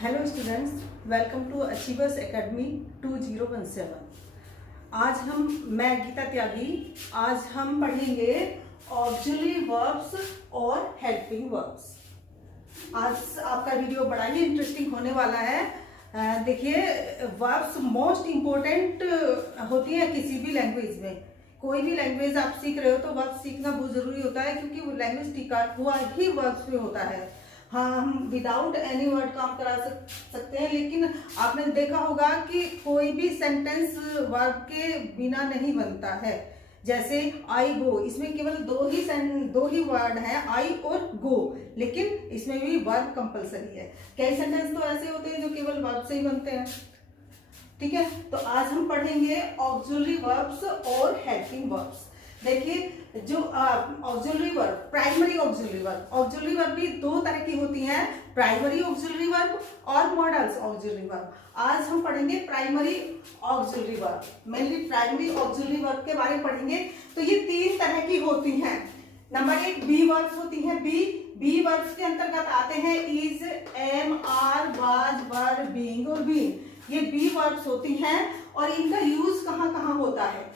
Hello students, welcome to achievers academy 2017। मैं गीता त्यागी। आज हम पढ़ेंगे ऑक्सिलरी वर्ब्स और हेल्पिंग वर्ब्स। आज आपका वीडियो बड़ा ही इंटरेस्टिंग होने वाला है। देखिए, वर्ब्स मोस्ट इम्पोर्टेंट होती है किसी भी लैंग्वेज में। कोई भी लैंग्वेज आप सीख रहे हो तो वर्ब सीखना बहुत जरूरी होता है, क्योंकि वो लैंग्वेज टिका हुआ ही वर्ब्स पे होता है। हाँ, हम विदाउट एनी वर्ड काम करा सकते हैं, लेकिन आपने देखा होगा कि कोई भी सेंटेंस वर्ब के बिना नहीं बनता है। जैसे आई गो, इसमें केवल दो ही वर्ड हैं, आई और गो, लेकिन इसमें भी वर्ब कंपलसरी है। कई सेंटेंस तो ऐसे होते हैं जो केवल वर्ब से ही बनते हैं। ठीक है, तो आज हम पढ़ेंगे ऑक्सिलरी वर्ब्स और हेल्पिंग वर्ब्स। देखिए, जो auxiliary verb, primary auxiliary verb भी दो तरह की होती हैं, प्राइमरी ऑक्सिलरी वर्ब और मॉडल्स ऑक्सिलरी वर्ब। आज हम पढ़ेंगे primary auxiliary verb, mainly primary auxiliary verb के बारे में पढ़ेंगे। तो ये तीन तरह की होती हैं। नंबर एक, बी वर्ब्स होती हैं। बी वर्ब्स के अंतर्गत आते हैं is, am, are, was, were, being और बीइंग। ये बी वर्ब्स होती हैं और इनका यूज कहाँ कहाँ होता है?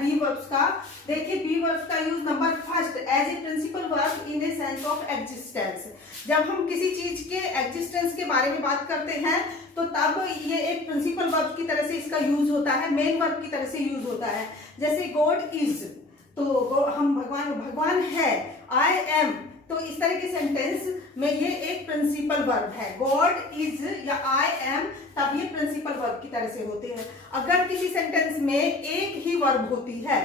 बी वर्ब्स का, देखिए, बी वर्ब्स का use number first, as a principal verb in a sense of existence. जब हम किसी चीज के एग्जिस्टेंस के बारे में बात करते हैं तो तब ये एक प्रिंसिपल वर्ब की तरह से इसका यूज होता है, मेन वर्ब की तरह से यूज होता है। जैसे गॉड इज, तो हम भगवान है। आई एम, तो इस तरह के सेंटेंस में ये एक प्रिंसिपल वर्ब है। गॉड इज या आई एम, तब ये प्रिंसिपल वर्ब की तरह से होते हैं। अगर किसी सेंटेंस में एक ही वर्ब होती है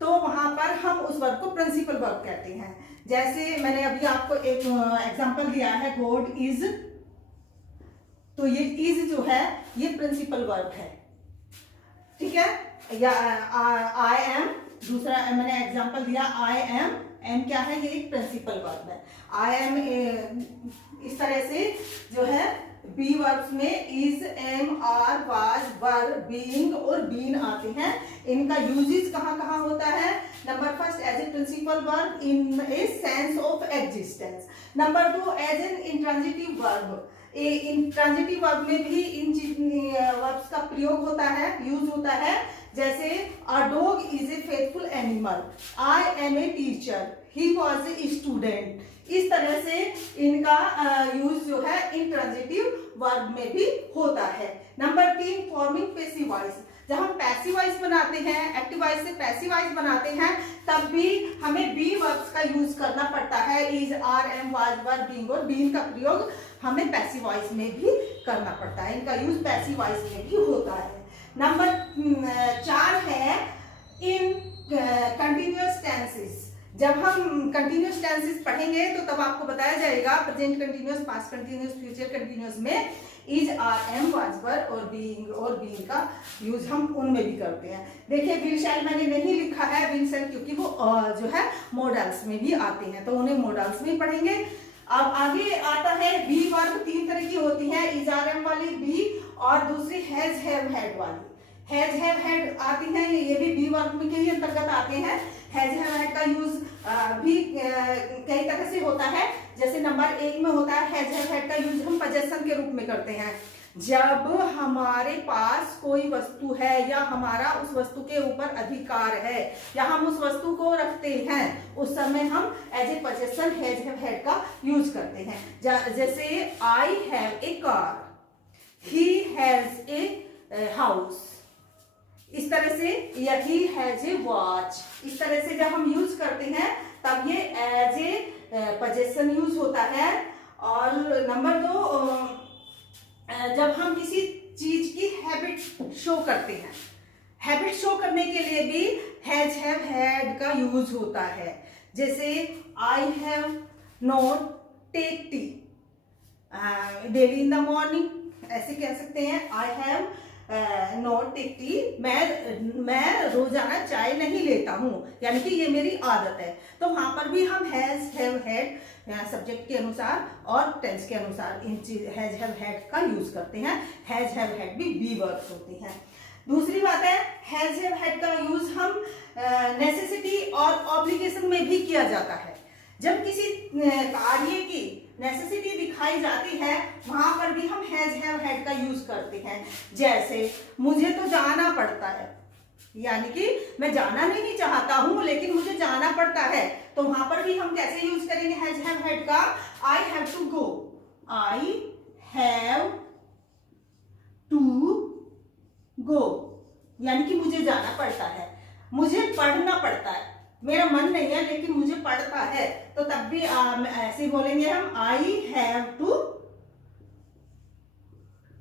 तो वहां पर हम उस वर्ब को प्रिंसिपल वर्ब कहते हैं। जैसे मैंने अभी आपको एक एग्जांपल दिया है, गॉड इज, तो ये इज जो है ये प्रिंसिपल वर्ब है। ठीक है, या आई एम, दूसरा मैंने एग्जांपल दिया आई एम, एम क्या है? ये एक प्रिंसिपल वर्ब है। आई एम, इस तरह से जो है बी वर्ब्स में is, am, are, was, were, being और बीन आते हैं। इनका यूजेस कहाँ कहाँ होता है? Number first, as a principal verb in a sense of existence. Number दो, as an intransitive verb. Intransitive verb में भी इन वर्ब्स का प्रयोग होता है, यूज होता है। जैसे a dog is a faithful animal, I am a teacher, he was a student. इस तरह से इनका यूज जो है इंट्रांजिटिव वर्ब में भी होता है। नंबर तीन, फॉर्मिंग पैसिव वॉइस। जब हम पैसिव वॉइस बनाते हैं, एक्टिव वॉइस से पैसिव वॉइस बनाते हैं, तब भी हमें बी वर्ब्स का यूज करना पड़ता है। Is, are, am, was, were, being और बीन का प्रयोग हमें पैसिव वॉइस में भी करना पड़ता है। इनका यूज पैसिव वॉइस में भी होता है। नंबर 4 है इन कंटिन्यूअस टेंसेस। जब हम कंटिन्यूअस टेंसेस पढ़ेंगे तो तब आपको बताया जाएगा present continuous, past continuous, future continuous में इज, आर, एम, वाज, वर और बीइंग का यूज हम उनमें भी करते हैं। देखिए, विल शैल मैंने नहीं लिखा है, विल शैल, क्योंकि वो जो है मॉडल्स में भी आते हैं, तो उन्हें मॉडल्स में पढ़ेंगे। अब आगे आता है बी वर्ब। तीन तरह की होती है, इज, आर, एम वाली बी, और दूसरी हैज, हैव, हैड वाली। हैज, हैव, हैड आती हैं, ये भी बी वर्ब के ही अंतर्गत आते हैं। हैज, हैव, हैड का यूज भी कई तरह से होता है। जैसे नंबर 1 में होता है हैज, हैव, हैड का यूज हम पजेशन के रूप में करते हैं। जब हमारे पास कोई वस्तु है या हमारा उस वस्तु के ऊपर अधिकार है या हम उस वस्तु को रखते हैं, उस समय हम as a possession has, have, had का यूज करते हैं। जैसे I have a car, he has a house, इस तरह से, या ही हैज ए वॉच। इस तरह से जब हम यूज करते हैं तब ये एज ए पजेशन यूज होता है। और नंबर 2, जब हम किसी चीज की हैबिट शो करते हैं, हैबिट शो करने के लिए भी हैज, हैव, हैड का यूज होता है। जैसे I have not take tea daily in the morning, ऐसे कह सकते हैं। I have not take tea, मैं रोजाना चाय नहीं लेता हूँ, यानी कि ये मेरी आदत है। तो वहां पर भी हम हैज, हैव, हैड सब्जेक्ट के अनुसार और टेंस के अनुसार इन हैज, हैव, हैड का यूज करते हैं। हैज, हैव, हैड भी बी वर्ब्स होती हैं। दूसरी बात है, हैज, हैव, हैड का यूज हम नेसेसिटी और ऑब्लिगेशन में भी किया जाता है। जब किसी कार्य की नेसेसिटी दिखाई जाती है वहां पर भी हम हैज हैव हैड का यूज करते हैं। जैसे मुझे तो जाना पड़ता है, यानी कि मैं जाना नहीं चाहता हूं लेकिन मुझे जाना पड़ता है, तो वहां पर भी हम कैसे यूज करेंगे हैज हैव हैड का? I have to go, I have to go, यानी कि मुझे जाना पड़ता है, मुझे पढ़ना पड़ता है, मेरा मन नहीं है लेकिन मुझे पढ़ता है, तो तब भी ऐसे बोलेंगे हम आई हैव टू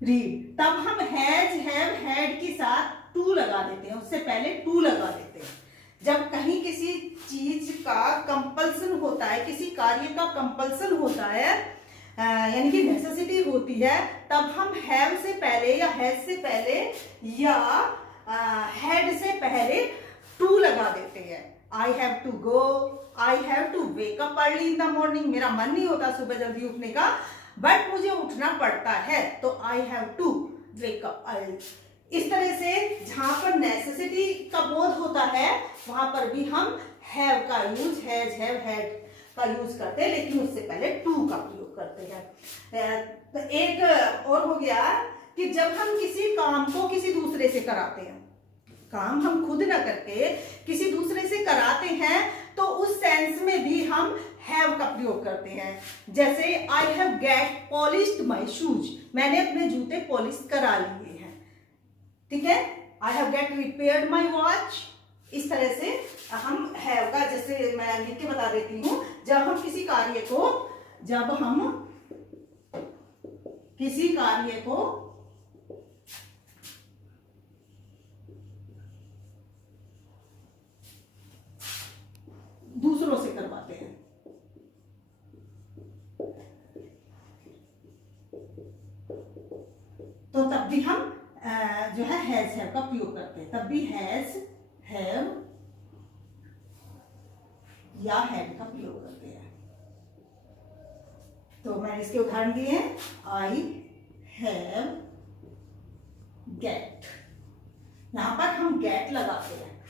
रीड। तब हम हैज हैव हैड के साथ टू लगा देते हैं, उससे पहले टू लगा देते हैं। जब कहीं किसी चीज का कंपल्सन होता है, किसी कार्य का कंपल्सन होता है, यानी कि नेसेसिटी होती है, तब हम हैव से पहले या हैज से पहले या हैड से पहले टू लगा देते हैं। I have to go, I have to wake up early in the morning, मेरा मन नहीं होता सुबह जल्दी उठने का बट मुझे उठना पड़ता है, तो I have to wake up early. इस तरह से जहां पर नेसेसिटी का बोध होता है वहां पर भी हम हैव का यूज, हैज हैव हैड का यूज करते हैं, लेकिन उससे पहले टू का प्रयोग करते हैं। एक और हो गया कि जब हम किसी काम को किसी दूसरे से कराते हैं, काम हम खुद ना करके किसी दूसरे से कराते हैं, तो उस सेंस में भी हम हैव का प्रयोग करते हैं। जैसे I have get polished my shoes, मैंने अपने जूते पॉलिश करा लिए हैं, ठीक है। I have get repaired my watch, इस तरह से हम हैव का, जैसे मैं लिख के बता देती हूँ, जब हम किसी कार्य को दूसरों से करवाते हैं, तो तब भी हम जो है हैज हैव का प्रयोग करते हैं, तब भी हैज हैव या हैड का प्रयोग करते हैं। तो मैंने इसके उदाहरण दिए हैं, आई हैव गेट, यहां पर हम गेट लगाते हैं,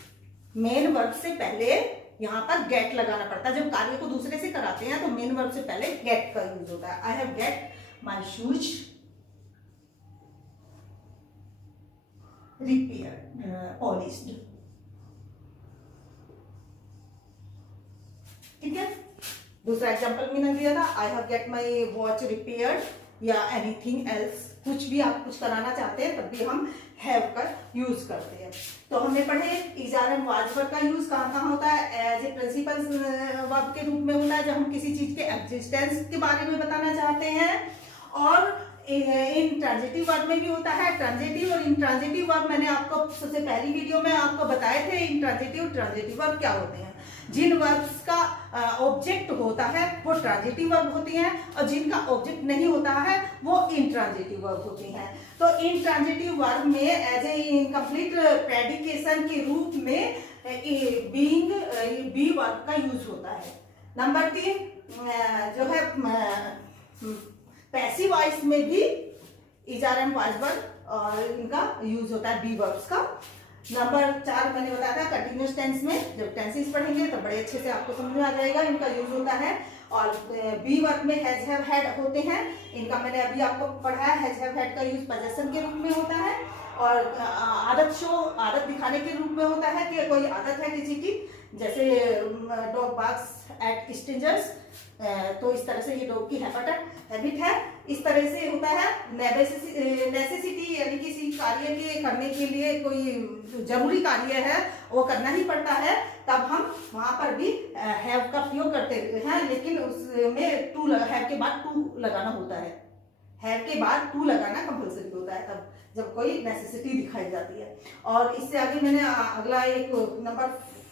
मेन वर्ब से पहले यहां पर गेट लगाना पड़ता है। जब कार्य को दूसरे से कराते हैं तो मेन वर्ब से पहले गेट का यूज होता है। I have get my shoes repair polished, ठीक है। दूसरा एग्जांपल मैंने दिया था, I have get my watch repaired या एनीथिंग एल्स, कुछ भी आप कुछ कराना चाहते हैं तब भी हम हैव का यूज करते हैं। तो हमने पढ़े इजार एंड वाज वर्ब का यूज कहाँ कहाँ होता है। एज ए प्रिंसिपल वर्ब के रूप में होता है जब हम किसी चीज के एग्जिस्टेंस के बारे में बताना चाहते हैं, और इन ट्रांजिटिव वर्ब में भी होता है। ट्रांजिटिव और इंट्रांजिटिव वर्ब मैंने आपको सबसे पहली वीडियो में आपको बताए थे। इंट्रांजिटिव ट्रांजिटिव वर्ब क्या होते हैं? जिन वर्ब्स का ऑब्जेक्ट होता है वो ट्रांजिटिव वर्ब होती हैं, और जिनका ऑब्जेक्ट नहीं होता है वो इंट्रांजिटिव वर्ब होती हैं। तो इंट्रांजिटिव वर्ब में एज ए इनकम्प्लीट प्रेडिकेशन के रूप में बीइंग बी वर्ब का यूज होता है। नंबर 3 जो है पैसिव वॉइस में भी इजार एंड वाज वर्ब और इनका यूज होता है बी वर्ब्स का। नंबर 4 मैंने बताया था कंटिन्यूअस टेंस में, जब टेंसेस पढ़ेंगे तो बड़े अच्छे से आपको समझ में आ जाएगा इनका यूज होता है। और बी वर्ब में हैज हैव हैड होते हैं, इनका मैंने अभी आपको पढ़ाया। हैज हैव हैड का यूज पोजेशन के रूप में होता है, और आदत शो, आदत दिखाने के रूप में होता है कि कोई आदत है किसी की, जैसे डॉग बार्क्स एट स्ट्रेंजर्स, तो इस तरह से ये डॉग की हैबिट है। इस तरह से होता है नेसेसिटी, यानी किसी कार्य के करने के लिए कोई जरूरी कार्य है वो करना ही पड़ता है, तब हम वहां पर भी हैव का प्रयोग करते हैं, लेकिन उसमें टू हैव के बाद टू लगाना होता है। हैव के बाद टू लगाना कंपल्सरी होता है तब जब कोई नेसेसिटी दिखाई जाती है। और इससे आगे मैंने अगला एक नंबर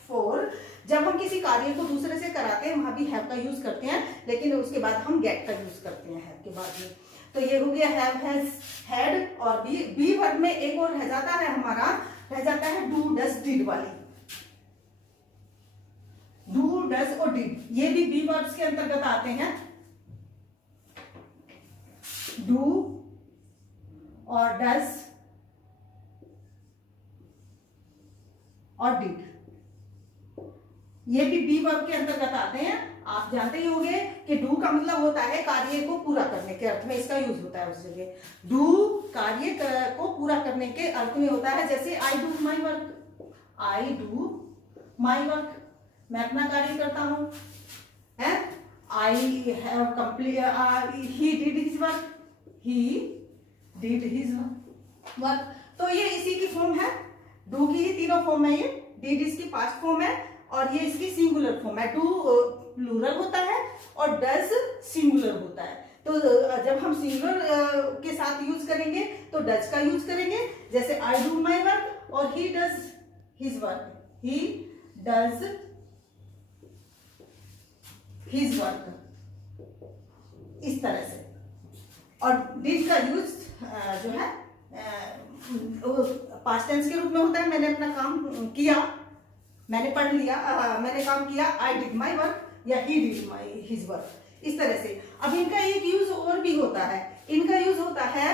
4, जब हम किसी कार्य को दूसरे से कराते हैं वहां भी हैव का यूज करते हैं, लेकिन उसके बाद हम गेट का यूज करते हैं हैव के बाद में। तो ये हो गया हैव, हैज, हैड। और बी वर्ब में एक और रह जाता है हमारा, रह जाता है डू, डज, डिड वाली। डू, डज और डिड, ये भी बी वर्ब्स के अंतर्गत आते हैं। डू और डज और डिड, ये भी बी वर्ब के अंतर्गत आते हैं। आप जानते ही होंगे कि डू का मतलब होता है कार्य को पूरा करने के अर्थ में इसका यूज होता है उस जगह। डू कार्य को पूरा करने के अर्थ में होता है, जैसे I do my work, I do my work, मैं अपना कार्य करता हूं, है। I have complete, he did his work, he did his work. तो ये इसी की फॉर्म है, डू की ही तीनों फॉर्म है, ये डिड इसकी पास्ट फॉर्म है और ये इसकी सिंगुलर फॉर्म है। डू प्लूरल होता है और डज सिंगुलर होता है। तो जब हम सिंगुलर के साथ यूज करेंगे तो डज का यूज करेंगे, जैसे आई डू माई वर्क और he does his work, he does his work, इस तरह से। और डिड का यूज जो है पास्ट टेंस के रूप में होता है, मैंने अपना काम किया, मैंने पढ़ लिया, मैंने काम किया, आई डिड माई वर्क या he did my his work, इस तरह से। अब इनका एक यूज और भी होता है, इनका यूज होता है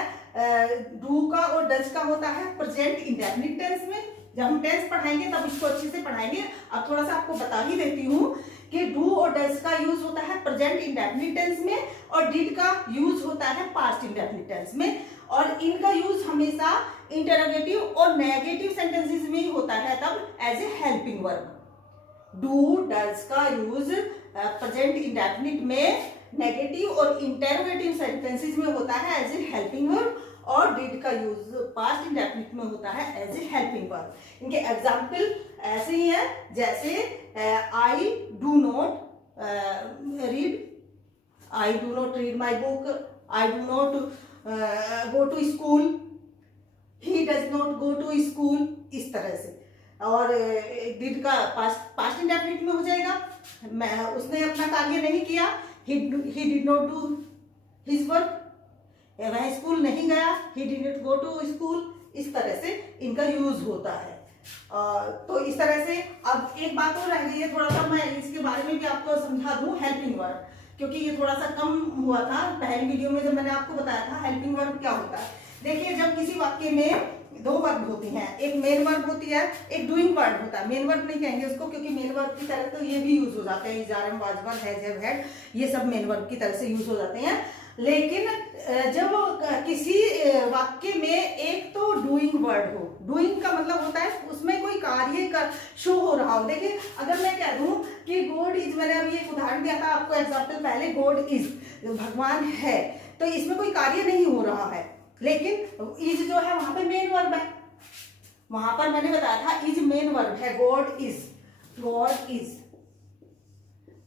डू का और डज का होता है प्रेजेंट इंडेफिनिट टेंस में। जब हम टेंस पढ़ाएंगे तब इसको अच्छे से पढ़ाएंगे। अब थोड़ा सा आपको बता ही देती हूँ कि डू और डज का यूज होता है प्रेजेंट इंडेफिनिट टेंस में और डिड का यूज होता है पास्ट इंडेफिनिट टेंस में। और इनका यूज हमेशा इंटरोगेटिव और नेगेटिव सेंटेंसेस में ही होता है, तब as a helping verb. Do does का यूज प्रेजेंट इंडेफिनिट में नेगेटिव और इंटरोगेटिव सेंटेंसेस में होता है एज ए हेल्पिंग वर्ब, और डिड का यूज पास्ट इंडेफिनिट में होता है एज ए हेल्पिंग वर्ब। इनके एग्जाम्पल ऐसे ही हैं, जैसे I do not read, I do not read my book, I do not go to school, he does not go to school, इस तरह से। और डिड का पास्ट इंडेफिनिट में हो जाएगा, मैं उसने अपना कार्य नहीं किया, he did not do his work, वह स्कूल नहीं गया, he did not go to school, इस तरह से इनका यूज होता है। तो इस तरह से। अब एक बात और रह गई है, थोड़ा सा मैं इसके बारे में भी आपको समझा दूं, हेल्पिंग वर्ब, क्योंकि ये थोड़ा सा कम हुआ था पहली वीडियो में जब मैंने आपको बताया था हेल्पिंग वर्ब क्या होता है। देखिए, जब किसी वाक्य में दो वर्ब होती हैं, एक मेन वर्ब होती है, एक डूइंग वर्ब होता है। मेन वर्ब नहीं कहेंगे उसको, क्योंकि मेन वर्ब की तरह तो ये भी यूज हो जाते हैं, इजारम, वाजवर, हैज, हैव, हैड, ये सब मेन वर्ब की तरह से यूज हो जाते हैं। लेकिन जब किसी वाक्य में एक तो डूइंग वर्ड हो, डूइंग का मतलब होता है उसमें कोई कार्य का शो हो रहा हो। देखिए, अगर मैं कह दूं कि गॉड इज, मैंने अभी एक उदाहरण दिया था आपको एग्जाम्पल पहले, गॉड इज, भगवान है, तो इसमें कोई कार्य नहीं हो रहा है, लेकिन इज जो है वहां पे मेन वर्ब है। वहां पर मैंने बताया था इज मेन वर्ब है, गॉड इज, गॉड इज,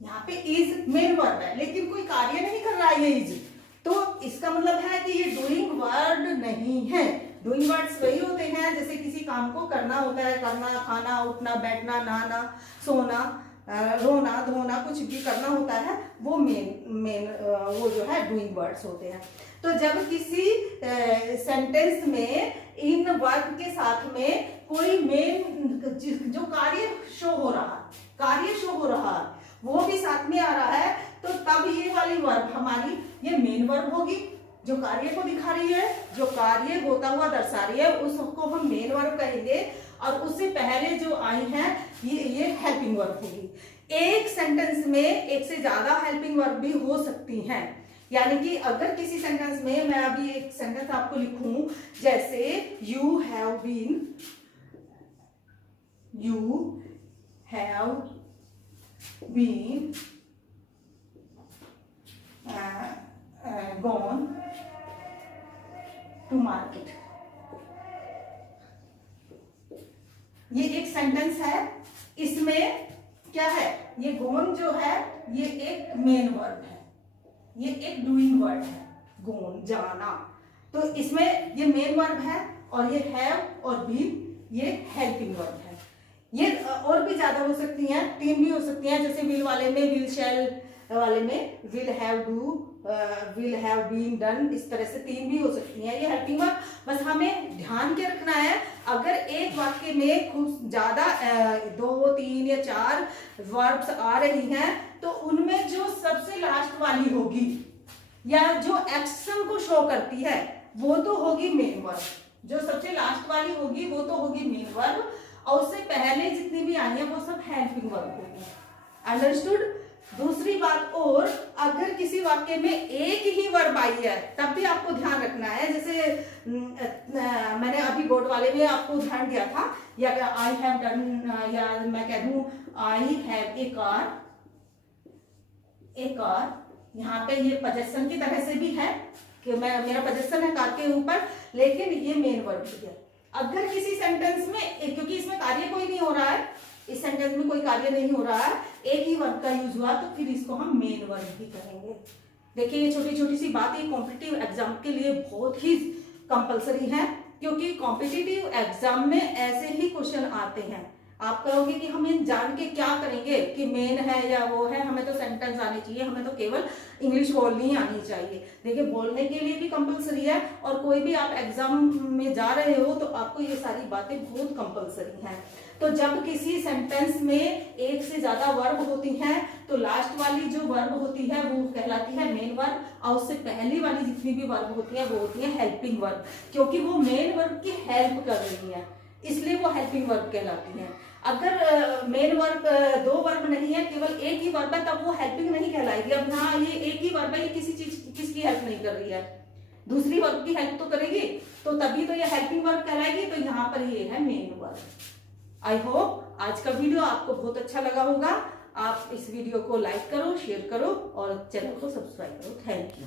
यहाँ पे इज मेन वर्ब है, लेकिन कोई कार्य नहीं कर रहा है ये इज, तो इसका मतलब है कि ये डूइंग वर्ड नहीं है। डूइंग वर्ड्स वही होते हैं जैसे किसी काम को करना होता है, करना, खाना, उठना, बैठना, नहाना, सोना, रोना, धोना, कुछ भी करना होता है, वो मेन वो जो है डूइंग वर्ड्स होते हैं। तो जब किसी सेंटेंस में इन वर्ब के साथ में कोई मेन जो कार्य शो हो रहा है वो भी साथ में आ रहा है, तो तब ये वाली वर्ब हमारी ये मेन वर्ब होगी, जो कार्य को दिखा रही है, जो कार्य होता हुआ दर्शा रही है, उसको हम मेन वर्ब कहेंगे। और उससे पहले जो आई हैं ये हेल्पिंग वर्ब होगी। एक सेंटेंस में एक से ज्यादा हेल्पिंग वर्ब भी हो सकती हैं, यानी कि अगर किसी सेंटेंस में, मैं अभी एक सेंटेंस आपको लिखूं, जैसे you have been, you have been gone to market, ये एक सेंटेंस है। इसमें क्या है, ये गोन जो है ये एक मेन वर्ब है, ये एक डूइंग वर्ड है, गोन, जाना, तो इसमें ये मेन वर्ब है, और ये हैव और बीन ये हेल्पिंग वर्ब है। ये और भी ज्यादा हो सकती हैं, 3 भी हो सकती हैं, जैसे विल वाले में, विल शैल वाले में will have do, will have been done, इस तरह से 3 भी हो सकती हैं ये हेल्पिंग वर्ब। बस हमें ध्यान के रखना है, अगर एक वाक्य में खूब ज्यादा 2, 3 या 4 वर्ब्स आ रही हैं, तो उनमें जो सबसे लास्ट वाली होगी या जो एक्शन को शो करती है वो तो होगी मेन वर्ब, जो सबसे लास्ट वाली होगी वो तो होगी मेन वर्ब, और उससे पहले जितनी भी आई है वो सब हेल्पिंग वर्ब होगी। अंडरस्टूड? दूसरी बात, और अगर किसी वाक्य में एक ही वर्ब आई है तब भी आपको ध्यान रखना है। जैसे मैंने अभी बोर्ड वाले में आपको उदाहरण दिया था, या आई हैव डन, या मैं कह दूं आई हैव ए कार, यहाँ पे ये पोजेशन की तरह से भी है कि मेरा पोजेशन है कार के ऊपर, लेकिन ये मेन वर्ब है। अगर किसी सेंटेंस में, क्योंकि इसमें कार्य कोई नहीं हो रहा है, इस सेंटेंस में कोई कार्य नहीं हो रहा है, एक ही वर्ब का यूज हुआ, तो फिर इसको हम मेन वर्ब भी कहेंगे। देखिए ये छोटी छोटी सी बात है, कॉम्पिटिटिव एग्जाम के लिए बहुत ही कंपलसरी है, क्योंकि कॉम्पिटिटिव एग्जाम में ऐसे ही क्वेश्चन आते हैं। आप कहोगे कि हम ये जान के क्या करेंगे कि मेन है या वो है, हमें तो सेंटेंस आने चाहिए, हमें तो केवल इंग्लिश बोलनी आनी चाहिए। देखिए बोलने के लिए भी कंपलसरी है, और कोई भी आप एग्जाम में जा रहे हो तो आपको ये सारी बातें बहुत कंपलसरी हैं। तो जब किसी सेंटेंस में एक से ज्यादा वर्ब होती हैं तो लास्ट वाली जो वर्ब होती है वो कहलाती है मेन वर्ब, और उससे पहली वाली जितनी भी वर्ब होती है वो होती है हेल्पिंग वर्ब, क्योंकि वो मेन वर्ब की हेल्प कर रही है, इसलिए वो हेल्पिंग वर्ब कहलाती है। अगर मेन वर्ब दो वर्ब नहीं है, केवल एक ही वर्ब है, तब वो हेल्पिंग नहीं कहलाएगी। अब हाँ ये एक ही वर्ब है, ये किसी चीज किसकी हेल्प नहीं कर रही है, दूसरी वर्ब की हेल्प तो करेगी, तो तभी तो ये हेल्पिंग वर्ब कहलाएगी। तो यहाँ पर ये है मेन वर्ब। आई होप आज का वीडियो आपको बहुत अच्छा लगा होगा। आप इस वीडियो को लाइक करो, शेयर करो और चैनल को सब्सक्राइब करो। Thank you.